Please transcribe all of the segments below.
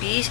20،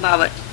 52۔